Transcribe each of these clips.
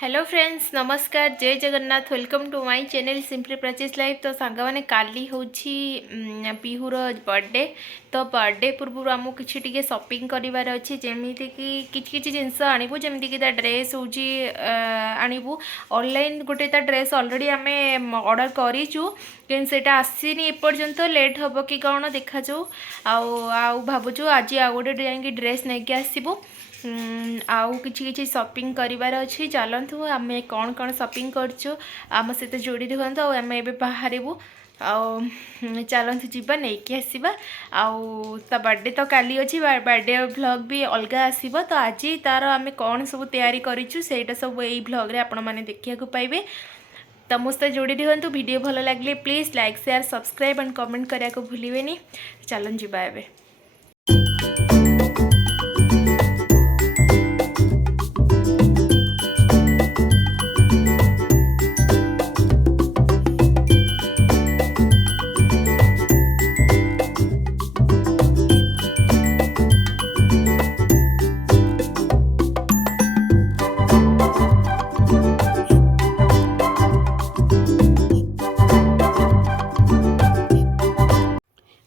Hello friends नमस्कार जय Jagannath welcome to my channel simply Prachi's life. तो सांग मैंने काली हूँ पिहुर बर्थडे। तो बर्थडे पूर्व आमको किसी शॉपिंग करार अच्छे जमीती कि जिनस आणबू जमीक ड्रेस हूँ आणबू ऑनलाइन गोटे ड्रेस ऑलरेडी आम ऑर्डर करूँ कि सेटा आसीनी एपर्यंत लेट हम कि कौन देखा भावुँ आज आउ गोटे जाकि ड्रेस नहीं आसबू आउ किसी शॉपिंग करार अच्छी चलतु आम कौन कौन शॉपिंग करछु आम सहित जोड़ी रुहतु आम ए बाहरबू चलतु जीवा नहीं कि आसवा आउ ता बर्थडे तो काली अच्छी बर्थडे व्लॉग भी अलग आसब। तो आज तार आम कौन सब तैयारी करूँ सेटा सब यही व्लॉग रे आपण मैंने देखा पाइबे। तो मो सहित जोड़ी रुहतु वीडियो भल लगे please like share subscribe and comment करने को भूलिए। चलन जीवा एबे।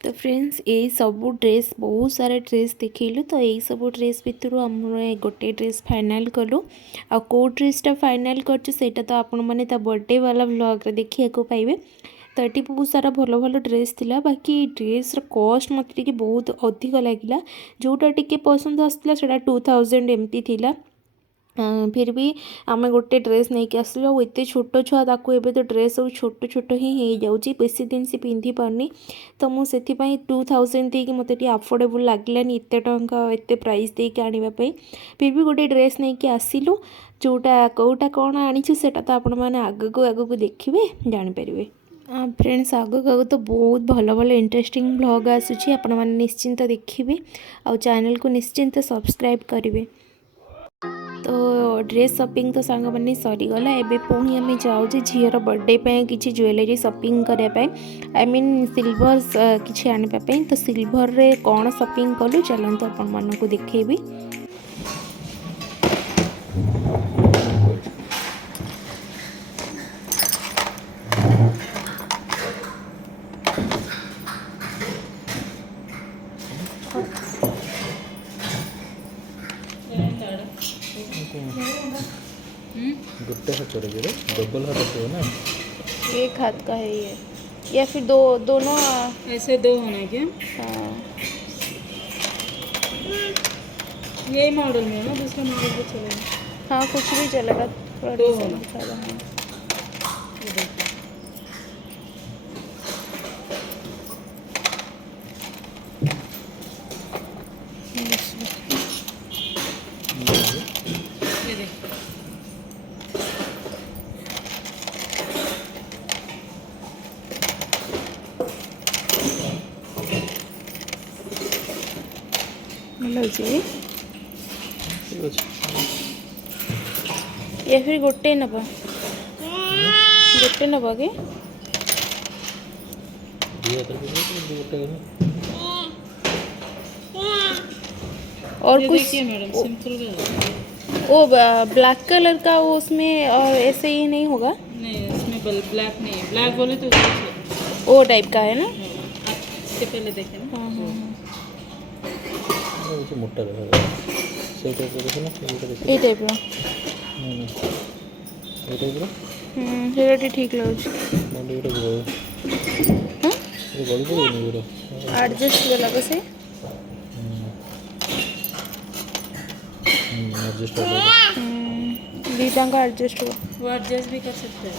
तो फ्रेंड्स ये सब ड्रेस बहुत सारा ड्रेस देखलु। तो यही सब ड्रेस भितर आम गोटे ड्रेस फाइनाल कलु आ कौ ड्रेसटा फाइनाल करटा तो आपण मैंने बर्थडे वाला व्लॉग रे देखा पाइबे। तो ये बहुत सारा भल भल ड्रेस थिला बाकी ड्रेस कॉस्ट मत बहुत अधिक लगिला जोटा टी पसंद आसला से 2000 एमती थिला। फिर भी आम गोटे ड्रेस नहीं आसलु एत छोट छुआ ताकू एबे तो ड्रेस सब छोट छोट ही हो जाऊँगी बेसी दिन से पिंधि पारनी। तो मुझे 2000 देकी मत अफोर्डेबल लगलानी एत टंका एत प्राइस देकी आनापी। फिर भी गोटे ड्रेस नहीं कि आसिलु जोटा कौटा कौन आनीचु सेटा तो आपण मैंने आगक आगक देखिए जानीपर। फ्रेंड्स आगक आग तो बहुत भल भल इंटरेस्टिंग व्लॉग आसूची आपण मैंने निश्चिंत देखिए और चैनल को निश्चिंत सब्सक्राइब करेंगे। तो ड्रेस शॉपिंग तो सांग मैंने सरीगला एबे पुणी आम जाऊँ झीर बर्थडे किसी ज्वेलरी शॉपिंग करने आई मीन सिल्वर किसी आने तो सिल्वर रे कौन शॉपिंग कलु चलते आपण मानक देखेबी। गुट्टे हाथ चढ़ेगी डबल हाथ रखो ना एक हाथ का है ये या फिर दोनों ऐसे दो होना क्या? हाँ यही मॉडल में ना दूसरा मॉडल भी चलेगा। हाँ कुछ भी चलेगा थोड़ा दो डिजाइन होना। दिखा दो। ये देखो। ये देखो। हेलो जी ठीक अच्छे या फिर गोटे नबा के और ये कुछ देखिए मैडम सिंपल का वो ब्लैक कलर का वो उसमें और ऐसे ही नहीं होगा नहीं इसमें ब्लैक नहीं है। ब्लैक बोले तो उसमें वो टाइप का है ना। इससे पहले देखे ना। हाँ हाँ हाँ मोटा रहा से टाइप का देखो ना ये टाइप रो ये टाइप रो सेटा ठीक लगुच मोटे ये गो हाँ ये गली पड़े नहीं ये एडजस्ट वाला को से एडजस्ट हो गया दीदा का एडजस्ट हुआ वो एडजस्ट भी कर सकते हैं।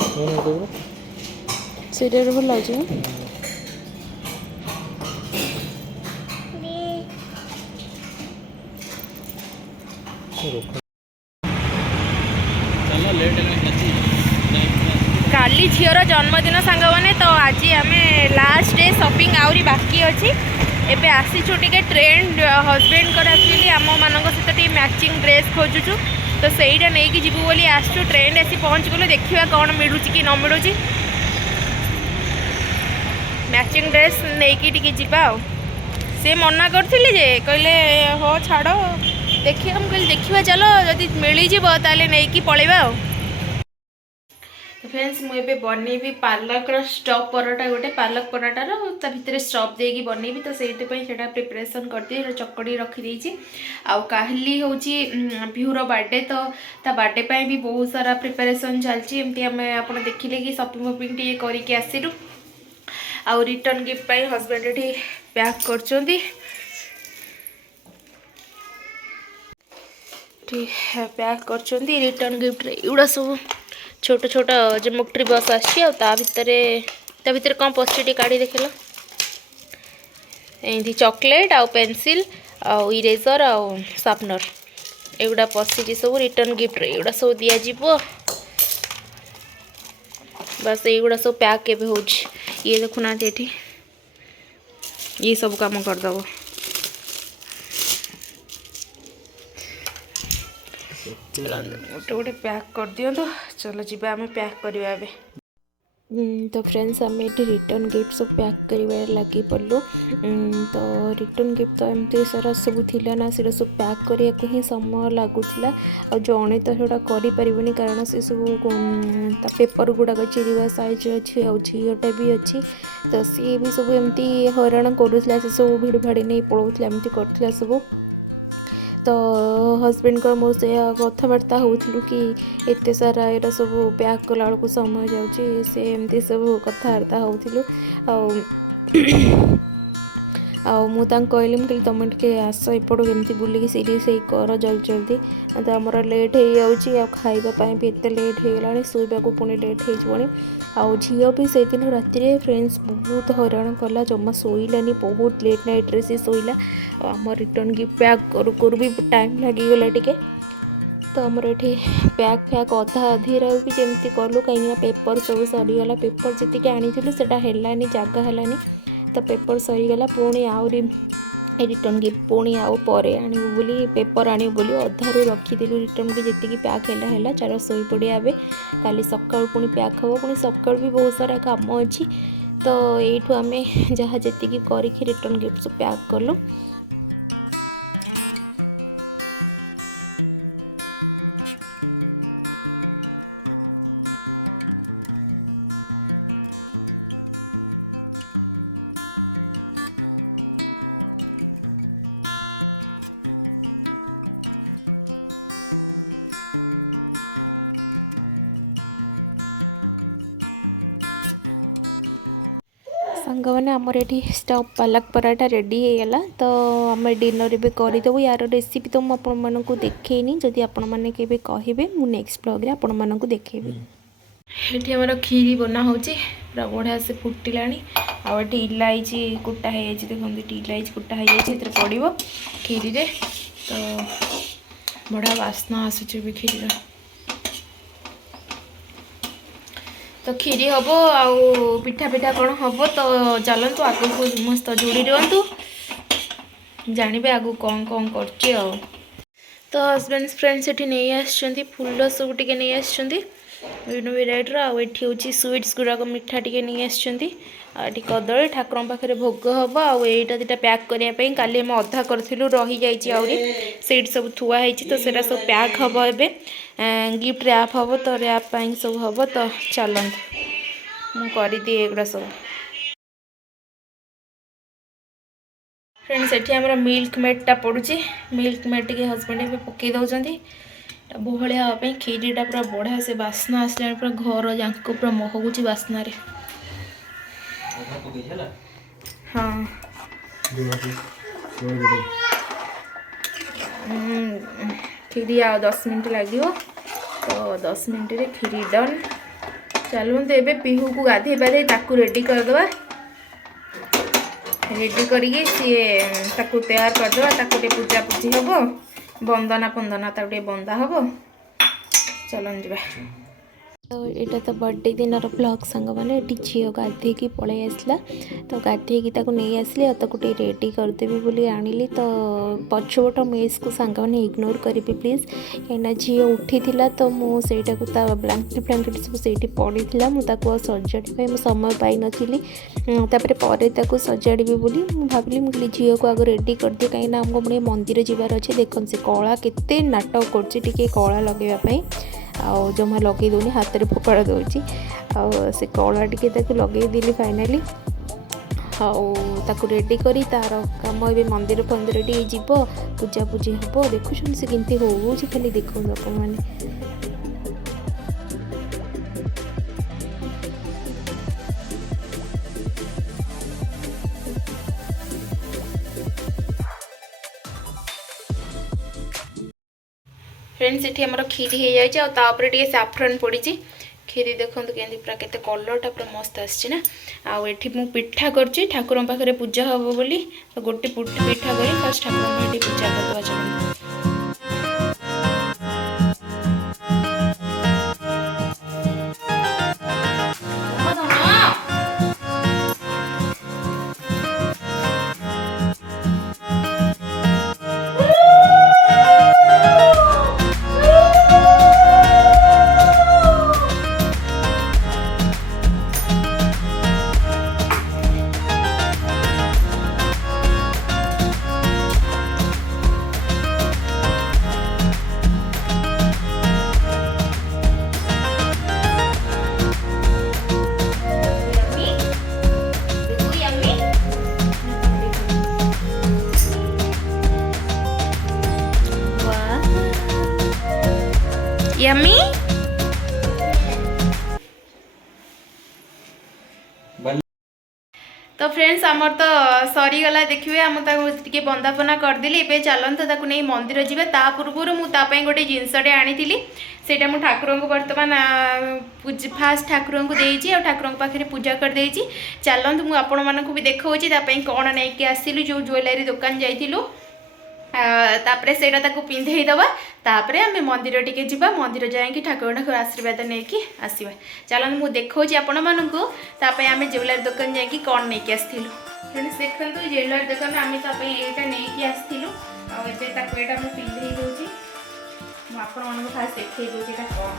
कौन है देखो सेटा रो भल लाଗୁଛି चलो लेट काली झीर जन्मदिन सांग मैंने। तो आज आम लास्ट डे शॉपिंग आहरी बाकी अच्छी एबे आसीचु टिके ट्रेंड हजबैंड कर एक्चुअली आम मान सहित टी मैचिंग ड्रेस खोजुचु। तो सहीटा नहीं कि जीवु बोली आसचु ट्रेंड आसी पहुँच गलु देखा कौन मिलूँ कि न मिलूँ मैचिंग ड्रेस नहीं कि टिके जीवा से मना करथिले जे कहले हो छाड़ देखिए हम कहली देखा चलो जदि मिल ताले नहीं कि पलैबा। तो फ्रेंड्स मुझे बनैबी पालकर स्टफ पराठा गोटे पालक पराठार भितर स्टफ देकी बनैबी तो से प्रिपरेसन कर चकड़ी रखी आउ काली हूँ भ्यूर बर्थडे तो ता बर्थडे भी बहुत सारा प्रिपरेसन चलती एमती आम आप देखिले कि शॉपिंग वॉपिंग टी करके आसिलु आउ रिटर्न गिफ्ट हस्बैंड ये पैक कर पैक कर रिटर्न गिफ्ट एगुड़ा सब छोट छोट जोमेट्री बॉक्स आर कौन पशुटी काढ़ी देखल एमती चॉकलेट आउ पेंसिल आउ इरेजर आउ शार्पनर एगुड़ा पशि सब रिटर्न गिफ्ट एगुड़ा सब दिज्व बस एगुड़ा सब पैक के हो ये देखुना ये सब काम करदेव गोटे गोटे पैक कर दिंतु चलो जी आम पैक करवा तो फ्रेंड्स आम ये रिटर्न गिफ्ट सब पैक कर लगे पड़लु तो रिटर्न गिफ्ट तो एमती सारा सब थिला ना से सब पैक करने को ही समय लगुला और जड़े तो सेटा करें कारण से सब पेपर गुड़ाक चिरिवा साइज अच्छी और झीटा भी अच्छी तो सी भी सब एमती हैरान करूला से सब भिड़ भाड़ी नहीं पलाऊला एमती करूला सब तो हस्बैंड को मो से कथबार्ता होलु कि एत सारा यहाँ सब पैक कला बेलू समय जाऊँगी से एमती सब कथबार्ता होलु कहली मुझे तुम टे आस एपट केमती बुलिकी सीरीज कर जल्दी जल्दी तो आमर लेट हो जाऊँगी खावाई भी एत लेट हो गला शोवा को पुणी लेट हो आउ झील भी से दिन राति फ्रेंड्स बहुत हैरान कला जमा शोलानी बहुत लेट नाइट रे से शोला आम रिटर्न गिफ्ट पैक करू करू भी टाइम लगिगला टिके तो आमर ये पैक फैक अधा अधी भी जमी कलु कहीं पेपर सब सरीगला पेपर जी आनी से जगह है तो पेपर सरीगला पुणी आहरी रिटर्न गिफ्ट पुणी आउ परे आणु बोली पेपर आणु बोली अधारू रखीलु रिटर्न भी जी पैक है चार शोई पड़िया ए काली सका पुणी पैक हम पुणी सका भी बहुत सारा काम अच्छी तो यू आम जहाँ जी करके रिटर्न गिफ्ट सब पैक कलु सांग मैंने आमर ये स्टफ पालक पराठा रेडी हो गला तो आम डिनर भी करदेबू यार रेसिपी तो मुझे देखनी जदि आपण मैंने कहे मु नेक्स्ट ब्लॉग रे आपण मानक देखेबी ये आमर खीरी बना हो पूरा बढ़िया से फुटिला आए इलायची कुटा हो देखते इलायची कुटा हो पड़ो खीरी रे तो बढ़िया बास्ना आसूँ भी खीरी तो खीरी हम आउ पिठा पिठा कौन हम तो चलतु आग को मस्त जोड़ी रुहतु जानवे आग कौन कौन कर तो हस्बैंड फ्रेंड्स ये नहीं आसुँच फूल सब टे नहीं आसुँच विभिन्न भेराइटर आठ हूँ स्वीट्स गुड़ाक मिठा टे नहीं आसुँच आठ कदली ठाकुर पाखे भोग हम आईटा दुटा पैक करने काली आम अधा करूँ रही जाइए सीट सब थुआई तो सेटा सब पैक हम ए गिफ्ट रैप हम तो रैप सब हम तो चलते मुझे एगुड़ा सब फ्रेंड्स ये आमर मिल्क मेडटा पड़ुची मिल्क मेड टे हस्बैंड पकई दौरान बहलिया हाँपाई खीरीटा पूरा बढ़िया से बास्ना आसला पूरा घर जाक पूरा महकुची बास्ना रे हाँ खीरी आ 10 मिनट लगे तो 10 मिनट रे खीरी डन चलू तो ये पीहू को गाधे पाधे ताकू रेडी करदे रेडी करिए सी तैयार करदे ताकू पूजा पूजी हम वंदना पंदना ताकू बंदा हम चलन जा तो यहाँ तो बर्थडे दिन ब्लॉग सांग मैंने झी गाधे पलि आसला तो गाधे नहीं आसली और ताको रेडी करदेवी बोली आनिली तो पछपट मेस को सांग मैंने इग्नोर करी प्लीज कहीं झी उठी तो मुझे ब्लांकेट फ्लांकेट सब से पड़ी मुझे सजाड़ी समय पाई नी पर सजाड़ी बोली भाविली मुझे झील को आग रेडी कर दिए कहीं आमको पुणी मंदिर जीवार अच्छे देख से कला केते नाटक कर कला लगेवाई आउ जमा लगे दूनी हाथ में फोपाड़ दूची से कला टी लगे देली फाइनाली आउ रेडी करी तार कम ए मंदिर फंदिर टे जीव पूजा पूजी हम देखुन से केमती हो खाली देखो लोक मैंने फ्रेंड्स ये आमर खीरी हो जाए टे साफ्रन पड़ी खीरी देखो केंदी पूरा केते कलरटा पूरा मस्त आसी आउ एठी मु पिठा करछि ठाकुर पाखरे पूजा हबो बोली तो गोटे पिठा करी फर्स्ट ठाकुर पाखरे पूजा करबा चलो यम्मी तो फ्रेंड्स आमर तो सरीगला देखिए आम टे बंदापना करदेली ए चलते नहीं मंदिर जी ता पूर्व मुझे गोटे जिनसटे आनी से ठाकुर को बर्तमान फास्ट ठाकुर को देती और ठाकुर पाखे पूजा करदे चलते मुझे आपण मानक भी देखा कौन नहीं आसलु जो ज्वेलरी दुकान जाइलु तापरे सेटा ताको पिंधे दबा तापरे आमे मंदिर टिके जिबा मंदिर जाएंगे ठाकुर ठाकुर आशीर्वाद नेकी आसीबा चलन मु देखौची आपण मानकु तापे आमे ज्वेलरी दुकान जाएंगे कौन नेकी आस्थिलु फ्रेंड्स देखंतु ज्वेलरी दुकान आमे तापे एटा नेकी आस्थिलु आ एबे ताको एटा मु पिंधे दोची मु आपण मानकु फास्ट देखै दोची एटा कौन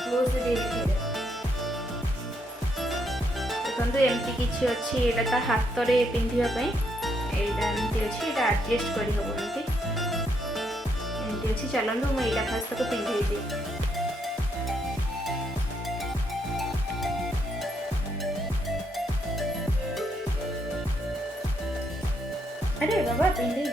क्लोज दे देखै देखो एमती किसी अच्छी यहाँ हाथ में पिंधापी यहाँ एमती अच्छी यहाँ आडजस्ट कर एमती अच्छी चलते मुझे यहाँ फास्ट तक पिंधे अरे बाबा पिंधे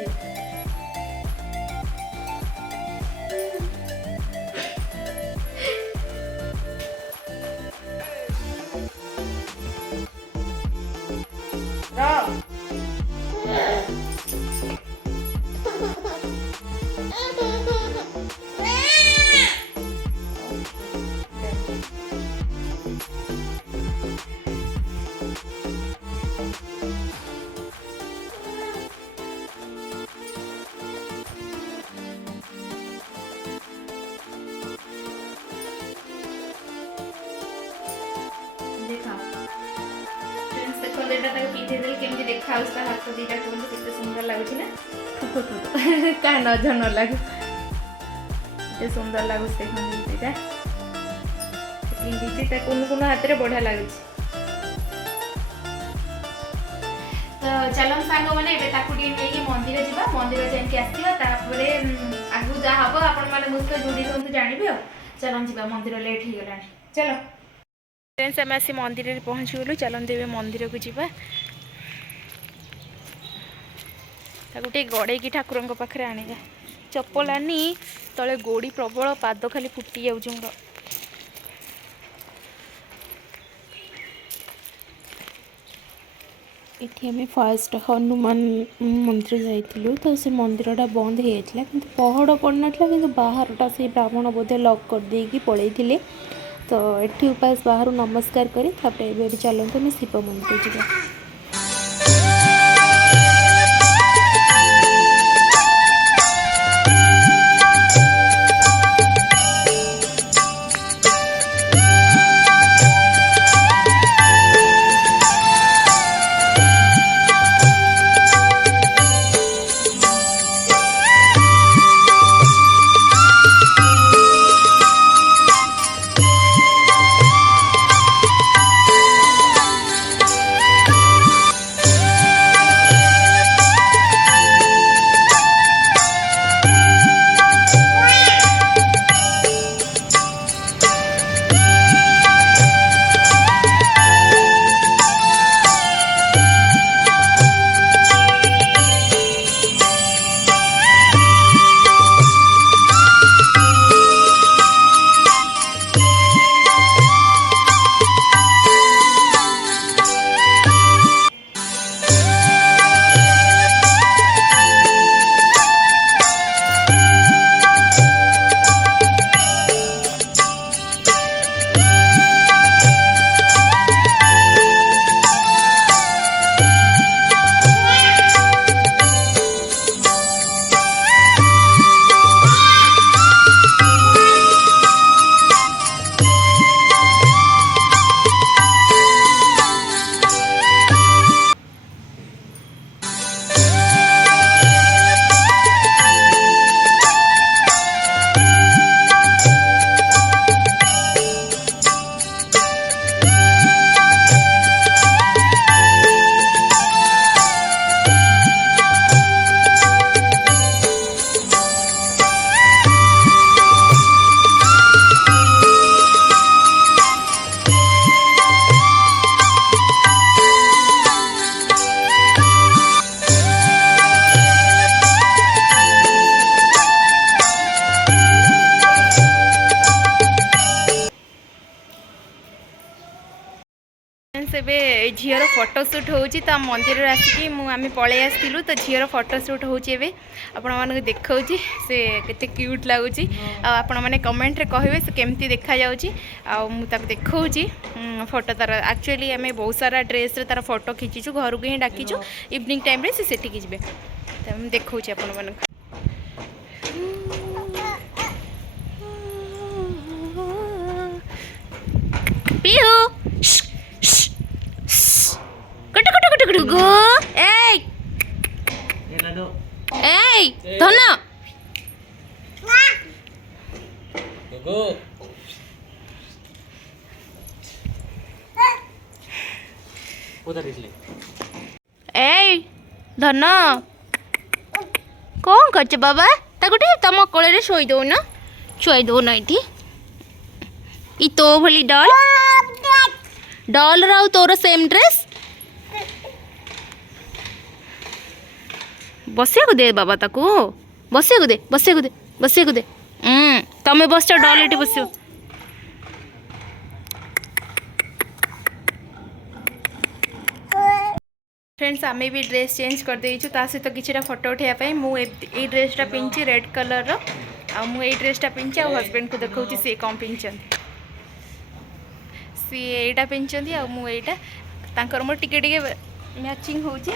केमती देखा हाथ दीटा कहते सुंदर लगुच ना क्या नजर न लगू सुंदर लगुच देखते दीटा पिंधि कुन कुन हाथ में बढ़िया लगुच तो चलन सांग मैंने मंदिर जा मंदिर जाके आसपर आगू जहाँ हम आपण मैंने जोड़ी रुँ जानवे चलन जा मंदिर लेट हो गला चलो फ्रेंड्स आम आसी मंदिर में पहुँची गलु चलते ए मंदिर को जीवा गोटे गड़े ठाकुर पाखे आने चप्पल आनी तले गोड़ी प्रबल पाद खाली फुटी जाऊँ मोर ये आम फास्ट हनुमान मंदिर जाइलु तो से मंदिरटा बंद हो जाता कि पहड़ पड़ना कि बाहरटा से ब्राह्मण बोधे लॉक कर देकी पड़े तो ये उपास बाहर नमस्कार करी चलते मैं शिव मंदिर जा झीर फोटोशूट होची तो मंदिर आसिकी आम पलि आसलु तो झीर फोटोशूट होची आपण मानक देखौची से केते क्यूट लागुची आपण माने कमेंट रे कहबे से केमती देखा जाउची आ मु ताक देखौची फोटो तार एक्चुअली आम बहुत सारा ड्रेस रे तार फोटो खींचीचु घर को ही डाकीचु इवनिंग टाइम रे से सेठी जिबे तो हम देखौची आपण मानक पिहू कट कट कट कट गो ए ए धना गो उधर इसले ए धन कौन कर बाबा ताको तुम कोल शोई दो ना शुई दो ना ये तो भली डॉल डॉल राउ तोर सेम ड्रेस बसिया को दे बाबा ताको बसिया को दे बसिया को दे बसिया को दे तमें बस डॉल ये बस फ्रेंड्स आमे भी ड्रेस चेंज कर देइछु ता सहित किछटा फोटो उठाइया मु ए ड्रेसटा पिंची रेड कलर रो आ मु ए ड्रेसटा पिंची आ हस्बैंड को देखौची से कौन पिंचन सी एटा पिंचंदी आ मु एटा तांकर मोर टिके टिके मैचिंग होची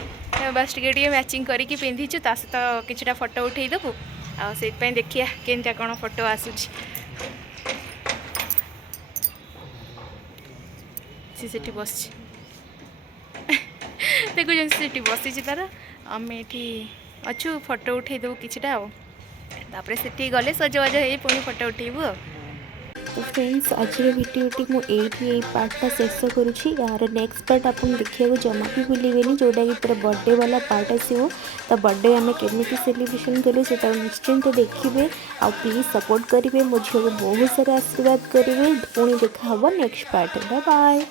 बस टिके टिके मैचिंग करिकी पिंधिछु ता सहित किछटा फोटो उठेई देबु आ से पे देखिया केनता कोन फोटो आसुची सी सेठी बसची देखो जन सेठी बसी तार आम ये अच्छु फोटो उठे देबू किछटा तापर सेठी गले सजवाज हो पुणी फोटो उठेबू तो फ्रेंड्स आज भिडियोटी मुझे पार्टा शेष करुँची यार नेक्स्ट पार्ट आप देखा जमा भी भूलें जोटा कि तेरा बर्थडे वाला पार्ट आसो तो बर्थडे आम केमी सेलिब्रेशन कलु से निश्चिंत देखिए आ प्लीज सपोर्ट करेंगे मो झील को बहुत सारा आशीर्वाद करेंगे पुणी देखा नेक्स्ट पार्ट बाय बाय।